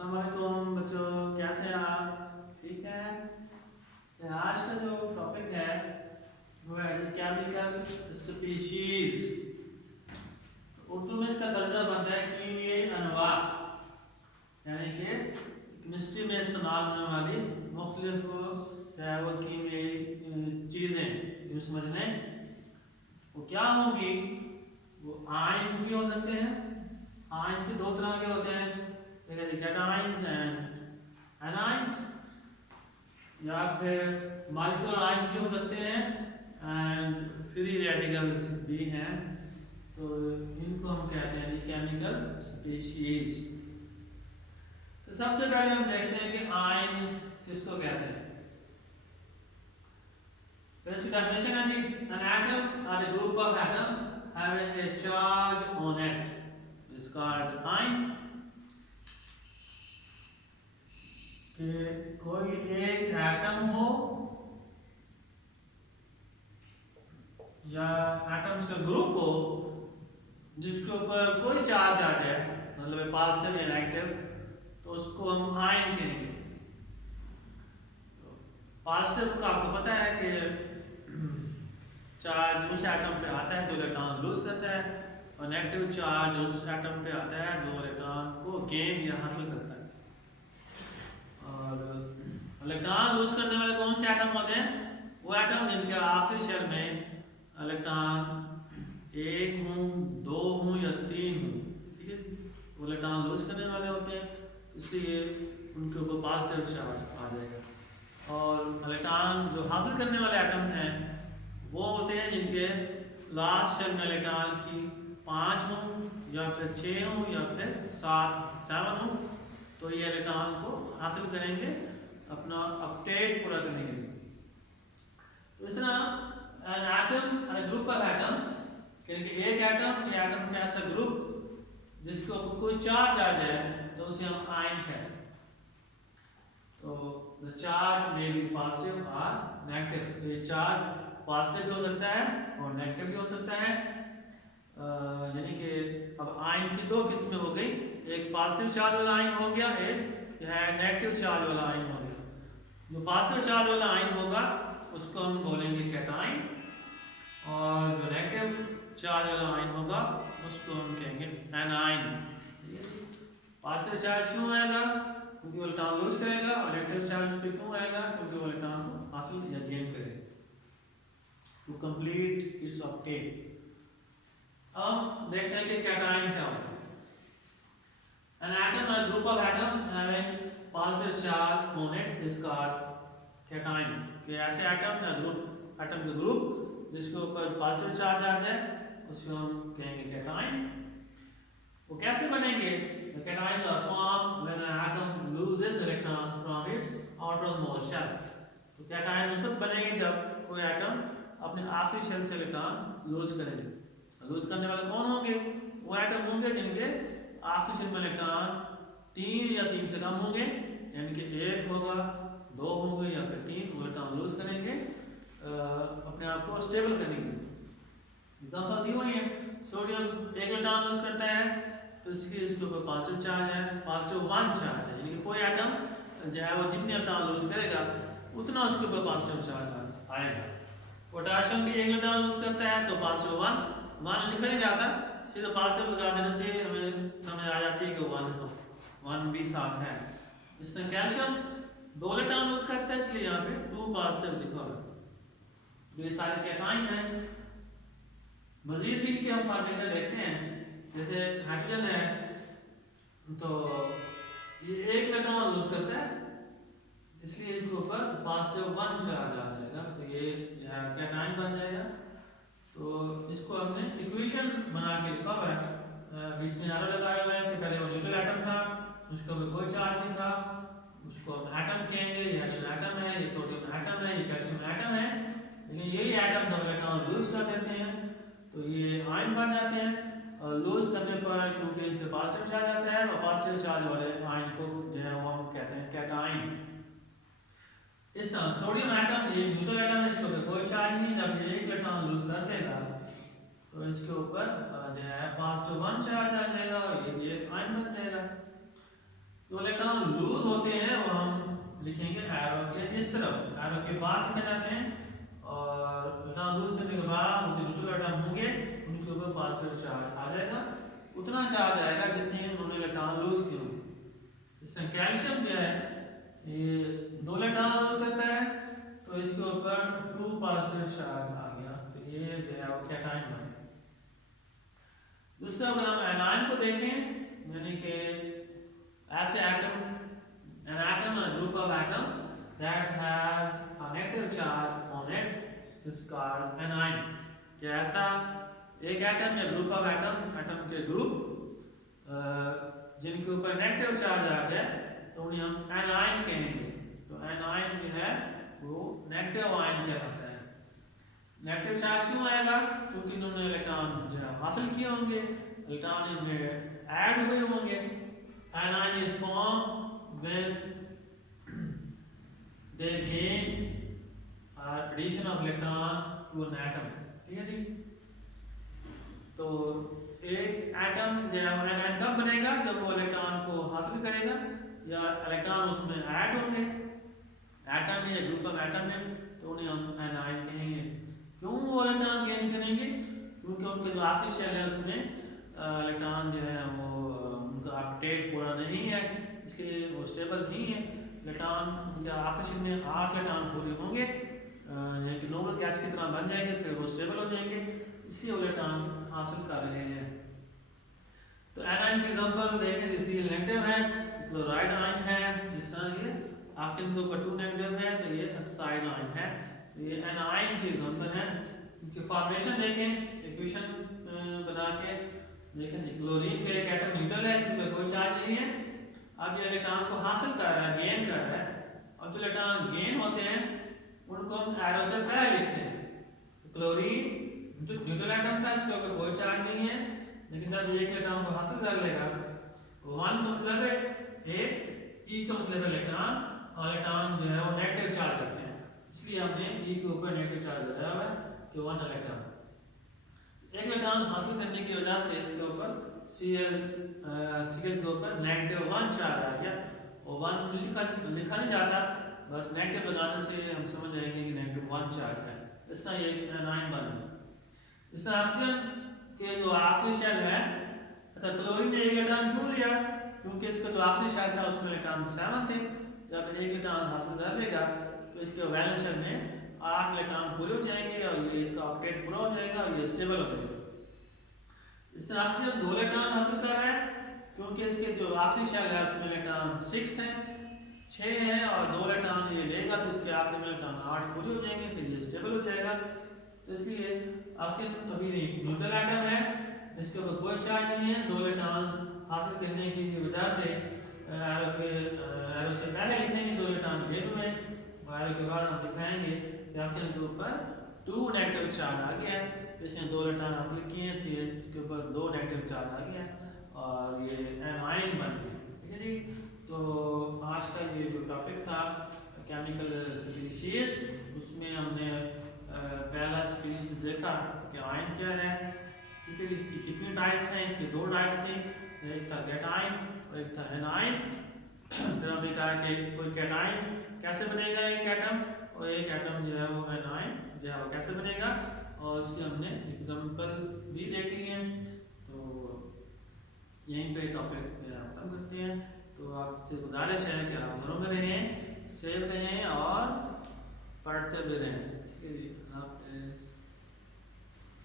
अस्सलाम वालेकुम बच्चों, कैसे हैं आप? ठीक है। तो आज का जो टॉपिक है वो है केमिकल स्पीशीज। उर्दू में इसका तर्जुमा बनता है कीमियाई अनवा, यानी कि केमिस्ट्री में इस्तेमाल होने वाली मुख्तलिफ वो कीमियाई चीज़ें जो समझने वो क्या होंगी। वो आयन्स भी हो सकते हैं। आयन भी दो तरह के होते हैं, कैटायंस एंड एनायंस, या फिर मॉलिक्यूलर आयन भी हो सकते हैं एंड फ्री रेडिकल्स भी हैं। तो इनको हम कहते हैं केमिकल स्पीशीज। तो सबसे पहले हम देखते हैं कि आयन किसको कहते हैं। तो इसकी डेफिनेशन है जी, an atom or a group of atoms having a charge on it is called ion. कि कोई एक एटम हो या एटम्स का ग्रुप हो जिसके ऊपर कोई चार्ज आ जाए, मतलब पॉजिटिव या नेगेटिव, तो उसको हम आयन कहेंगे। तो पॉजिटिव का आपको पता है कि चार्ज उस एटम पे आता है जो इलेक्ट्रॉन लूज करता है, और नेगेटिव चार्ज उस एटम पे आता है जो इलेक्ट्रॉन को गेन या हासिल करता है। और इलेक्ट्रॉन लूज करने वाले कौन से एटम होते हैं? वो एटम जिनके आखिरी शेल में इलेक्ट्रॉन एक हूँ, दो हूँ या तीन हूँ, ठीक है। वो इलेक्ट्रॉन लूज करने वाले होते हैं, इसलिए उनके ऊपर पॉजिटिव चार्ज आ जाएगा। और इलेक्ट्रॉन जो हासिल करने वाले एटम हैं वो होते हैं जिनके लास्ट शेल में इलेक्ट्रॉन की 5 हों या फिर 6 हों या फिर 7 हों, तो ये इलेक्ट्रॉन को हासिल करेंगे अपना अपडेट पूरा करने के लिए। तो इस तरह an atom an group of atom, क्योंकि एक एटम या एटम का ऐसा ग्रुप जिसके ऊपर कोई चार्ज आ जाए तो उसे हम आयन कहते हैं। तो the charge may be positive और नेगेटिव। ये चार्ज पॉजिटिव भी हो सकता है और नेगेटिव भी हो सकता है। यानी कि अब आयन की दो किस्में हो गई, एक पॉजिटिव चार्ज वाला आयन हो गया, एक है नेगेटिव चार्ज वाला आयन हो गया। जो पॉजिटिव चार्ज वाला आयन होगा उसको हम बोलेंगे कैटायन, और जो नेगेटिव चार्ज वाला आयन होगा उसको हम कहेंगे एनायन। पॉजिटिव चार्ज क्यों आएगा? क्योंकि वो इलेक्ट्रॉन लूज करेगा, और नेगेटिव चार्ज पे क्यों आएगा? क्योंकि वो इलेक्ट्रॉन को हासिल या गेन करेगा टू कंप्लीट इट्स ऑब्टेन। अब देखते हैं कि कैटायन क्या होता है। An atom or group of atom having positive charge on it is called cation। कि ऐसे एटम या ग्रुप, एटम के ग्रुप जिसके ऊपर पॉजिटिव चार्ज आ जाए उसको हम कहेंगे कैटायन। वो कैसे बनेंगे? The cations are formed when an atom loses electron from its outermost shell। तो कैटायन उस वक्त बनेंगे जब कोई एटम अपने आखिरी शेल से इलेक्ट्रॉन लूज करेंगे। लूज करने वाले कौन होंगे? वो एटम होंगे जिनके आखिरी शेल में इलेक्ट्रॉन 3 या 3 से कम होंगे, यानी कि 1 होगा, 2 होंगे या फिर 3। वो इलेक्ट्रॉन लूज करेंगे, अपने आप को स्टेबल करेंगे। एग्जांपल दी हुई है, सोडियम 1 इलेक्ट्रॉन लूज करता है तो इसके ऊपर पॉजिटिव चार्ज है, पॉजिटिव 1 चार्ज है, यानी कि कोई एटम जो है वो जितने इलेक्ट्रॉन लूज करेगा उतना उसके ऊपर पॉजिटिव चार्ज आएगा। पोटेशियम भी 1 इलेक्ट्रॉन लूज करता है तो पॉजिटिव 1 लिखा नहीं जाता, सीधा पॉजिटिव लगा देना चाहिए, हमें समझ आ जाती है कि 1 भी साथ है। इससे कैल्शियम 2 इलेक्ट्रॉन लूज करता है, इसलिए यहाँ पे 2 पॉजिटिव लिखा हुआ है। ये सारे कैटायन हैं। मजीद भी इनके हम फॉर्मेशन देखते हैं, जैसे हाइड्रोजन है तो ये 1 इलेक्ट्रॉन लूज करता है, इसलिए इसके ऊपर पॉजिटिव 1 चार्ज आ जाएगा, तो ये कैटायन बन जाएगा। तो इसको हमने इक्वेशन बना के लिखा हुआ है, बीच में एरो लगाया हुआ है कि पहले वो न्यूट्रल एटम था, उसके ऊपर कोई चार्ज नहीं था, उसको हम एटम कहेंगे। ये हाइड्रोजन एटम है, ये सोडियम एटम है, ये कैल्शियम एटम है, लेकिन यही एटम जब इलेक्ट्रॉन लूज कर देते हैं तो ये आयन बन जाते हैं। और लूज करने पर क्योंकि इनसे पॉजिटिव चार्ज आता है, और पॉजिटिव चार्ज वाले आयन को जो है वो हम कहते हैं कैटायन। इस सोडियम एटम ये न्यूट्रल एटम है, इसके ऊपर कोई चार्ज नहीं, जब ये 1 इलेक्ट्रॉन लूज कर देगा तो इसके ऊपर जो है पॉजिटिव 1 चार्ज आ जाएगा और ये आयन बन जाएगा। जो इलेक्ट्रॉन लूज होते हैं वो हम लिखेंगे एरो के इस तरफ, एरो के बाद लिखे जाते हैं। और इलेक्ट्रॉन लूज करने के बाद जो न्यूट्रल एटम होंगे उनके ऊपर पॉजिटिव चार्ज आ जाएगा, उतना चार्ज आएगा जितने उन्होंने इलेक्ट्रॉन लूज किए हों। इस तरह कैल्शियम जो है ये 2 इलेक्ट्रॉन लूज करता है तो इसके ऊपर 2 पॉजिटिव चार्ज आ गया, तो ये जो है वो कैटायन बन गया। दूसरा अगर हम एनायन को देखें, यानी कि ऐसे atom, an atom or a group of atoms that has a negative charge on it is called anion। कि ऐसा एक एटम या ग्रुप ऑफ एटम के ग्रुप जिनके ऊपर नेगेटिव चार्ज आ जाए तो उन्हें हम एनायन कहेंगे। तो एनायन जो है वो नेगेटिव आयन कहलाता है। नेगेटिव चार्ज क्यों आएगा? क्योंकि इन्होंने इलेक्ट्रॉन जो है हासिल किए होंगे, इलेक्ट्रॉन इनमें ऐड हुए होंगे। Anion is formed when they gain addition of electron to an atom। ठीक है जी। तो एक एटम जो है एनायन कब बनेगा? जब वो इलेक्ट्रॉन को हासिल करेगा या इलेक्ट्रॉन उसमें ऐड होंगे एटम में या ग्रुप ऑफ एटम में, तो उन्हें हम एनायन कहेंगे। क्यों वो इलेक्ट्रॉन गेन करेंगे? क्योंकि उनके जो आखिरी शेल है उसमें इलेक्ट्रॉन जो है वो उनका अपडेट पूरा नहीं है, इसके लिए वो स्टेबल नहीं है। इलेक्ट्रॉन या आखिरी शेल में 8 इलेक्ट्रॉन पूरे होंगे, यानी कि नोबल गैस की तरह बन जाएंगे, फिर वो स्टेबल हो जाएंगे, इसलिए वो इलेक्ट्रॉन हासिल कर रहे हैं। तो एनायन की एग्जांपल देखें, जैसे नेगेटिव है क्लोराइड आयन है, जिस तरह ये ऑक्सीजन के ऊपर 2 नेगेटिव है तो ये ऑक्साइड आयन है। तो ये एनायन की एग्जांपल है। इनकी फॉर्मेशन देखें, इक्वेशन बना के देखें। क्लोरीन का एक एटम न्यूट्रल है, इसमें कोई चार्ज नहीं है। अब ये इलेक्ट्रॉन को हासिल कर रहा है, गेन कर रहा है। अब जो इलेक्ट्रॉन गेन होते हैं उनको हम एरो से पहले लिखते हैं। तो क्लोरीन जो न्यूट्रल एटम था इसके ऊपर कोई चार्ज नहीं है, लेकिन जब एक इलेक्ट्रॉन को हासिल कर लेगा, 1 मतलब है एक, ई का मतलब है इलेक्ट्रॉन, और इलेक्ट्रॉन जो है वो नेगेटिव चार्ज रखते हैं, इसलिए हमने ई के ऊपर नेगेटिव चार्ज लगाया हुआ है कि 1 इलेक्ट्रॉन। एक इलेक्ट्रॉन हासिल करने की वजह से इसके ऊपर Cl के ऊपर -1 चार्ज आ गया, और 1 लिखा नहीं जाता, बस नेगेटिव लगाने से हम समझ जाएंगे कि -1 चार्ज है। इस तरह ये एनायन बन गया। इस तरह ऑक्सीजन के जो आखिरी शेल है, अच्छा क्लोरीन ने एक इलेक्ट्रॉन क्यों लिया? क्योंकि इसका जो आखिरी शेल था उसमें इलेक्ट्रॉन 7 थे। जब एक इलेक्ट्रॉन हासिल कर लेगा तो इसके वैलेंस शेल में 8 इलेक्ट्रॉन पूरे हो जाएंगे और ये इसका ऑक्टेट पूरा हो जाएगा और ये स्टेबल हो जाएगा। इस तरह ऑक्सीजन 2 इलेक्ट्रॉन हासिल कर रहा है, क्योंकि इसके जो आखिरी शेल है उसमें इलेक्ट्रॉन 6 है और 2 इलेक्ट्रॉन ये लेगा तो इसके आखिरी में इलेक्ट्रॉन 8 पूरे हो जाएंगे, फिर ये स्टेबल हो जाएगा। तो इसलिए ऑक्सीजन अभी न्यूट्रल एटम है, इसके ऊपर कोई चार्ज नहीं है। 2 इलेक्ट्रॉन हासिल करने की वजह से एरो से पहले लिखेंगे 2 इलेक्ट्रॉन गेन हुए, और एरो के बाद हम दिखाएंगे कि ऑक्सीजन के ऊपर 2 नेगेटिव चार्ज आ गया है। तो इसने 2 इलेक्ट्रॉन हासिल किए, इसलिए इसके ऊपर 2 नेगेटिव चार्ज आ गया और ये एनायन बन गया। ठीक है जी। तो आज का ये जो टॉपिक था केमिकल स्पीशीज, उसमें हमने पहला स्पीशीज देखा कि आयन क्या है। ठीक है, इसकी कितनी टाइप्स हैं? इसके 2 टाइप्स थे, एक था कैटायन और एक था एनायन। फिर हमने कहा कि कोई कैटायन कैसे बनेगा एक एटम, और एक एटम जो है वो एनायन जो है वो कैसे बनेगा, और उसकी हमने एग्जांपल भी देख ली है। तो यहीं पे टॉपिक खत्म करते हैं। तो आपसे गुजारिश है कि आप घरों में रहें, सेफ रहें और पढ़ते भी रहें। ठीक है जी।